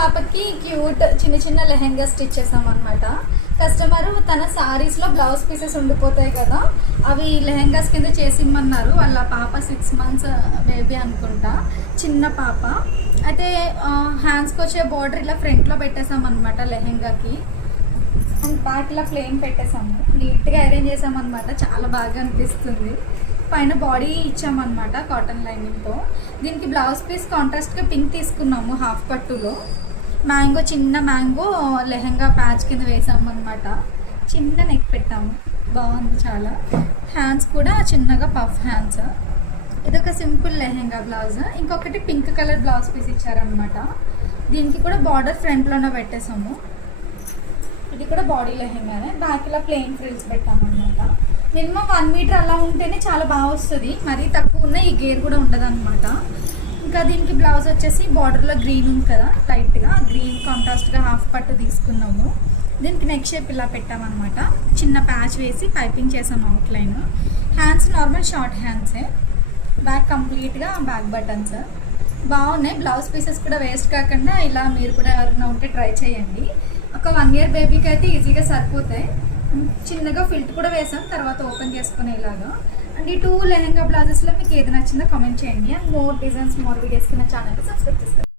పాపకి క్యూట్ చిన్న చిన్న లెహెంగా స్టిచ్ చేసాం అనమాట. కస్టమర్ తన సారీస్లో బ్లౌజ్ పీసెస్ ఉండిపోతాయి కదా, అవి లెహెంగాస్ కింద చేసి ఇమ్మన్నారు. వాళ్ళ పాప 6 months బేబీ అనుకుంటా, చిన్న పాప. అయితే హ్యాండ్స్కి వచ్చే బార్డర్ ఇలా ఫ్రంట్లో పెట్టేసాం అనమాట లెహెంగాకి. అండ్ బ్యాక్ ఇలా ప్లెయిన్ పెట్టేసాము, నీట్గా అరేంజ్ చేసామన్నమాట. చాలా బాగా అనిపిస్తుంది. పైన బాడీ ఇచ్చామన్నమాట కాటన్ లైనింగ్తో. దీనికి బ్లౌజ్ పీస్ కాంట్రాస్ట్గా పింక్ తీసుకున్నాము హాఫ్ పట్టులో. మ్యాంగో, చిన్న మ్యాంగో లెహెంగా ప్యాచ్ కింద వేసామన్నమాట. చిన్న నెక్ పెట్టాము, బాగుంది చాలా. హ్యాండ్స్ కూడా చిన్నగా పఫ్ హ్యాండ్స్. ఇదొక సింపుల్ లెహెంగా బ్లౌజ్. ఇంకొకటి పింక్ కలర్ బ్లౌజ్ పీస్ ఇచ్చారనమాట. దీనికి కూడా బార్డర్ ఫ్రంట్లోనే పెట్టేసాము. ఇది కూడా బాడీ లెహెంగానే. బ్యాక్ ఇలా ప్లెయిన్ ఫ్రిల్స్ పెట్టామన్నమాట. మినిమం 1 మీటర్ అలా ఉంటేనే చాలా బాగా వస్తుంది. మరీ తక్కువ ఉన్న ఈ గేర్ కూడా ఉండదు అనమాట. ఇంకా దీనికి బ్లౌజ్ వచ్చేసి బార్డర్లో గ్రీన్ ఉంది కదా, లైట్గా గ్రీన్ కాంట్రాస్ట్గా హాఫ్ పట్టు తీసుకున్నాము. దీనికి నెక్ షేప్ ఇలా పెట్టామన్నమాట. చిన్న ప్యాచ్ వేసి పైపింగ్ చేసాము అవుట్లైన్. హ్యాండ్స్ నార్మల్ షార్ట్ హ్యాండ్సే. బ్యాక్ కంప్లీట్గా బ్యాక్ బటన్స్ బాగున్నాయి. బ్లౌజ్ పీసెస్ కూడా వేస్ట్ కాకుండా ఇలా మీరు కూడా ఎవరైనా ఉంటే ట్రై చేయండి. ఒక 1 year బేబీకి అయితే ఈజీగా సరిపోతాయి. చిన్నగా ఫిల్ట్ కూడా వేసాం, తర్వాత ఓపెన్ చేసుకునేలాగా. అండ్ ఈ 2 లెహెంగా బ్లౌజెస్లో మీకు ఏది నచ్చిందో కామెంట్ చేయండి. అండ్ మోర్ డిజైన్స్, మోర్ వీడియోస్కి నా ఛానల్కి సబ్స్క్రైబ్ చేసుకోండి.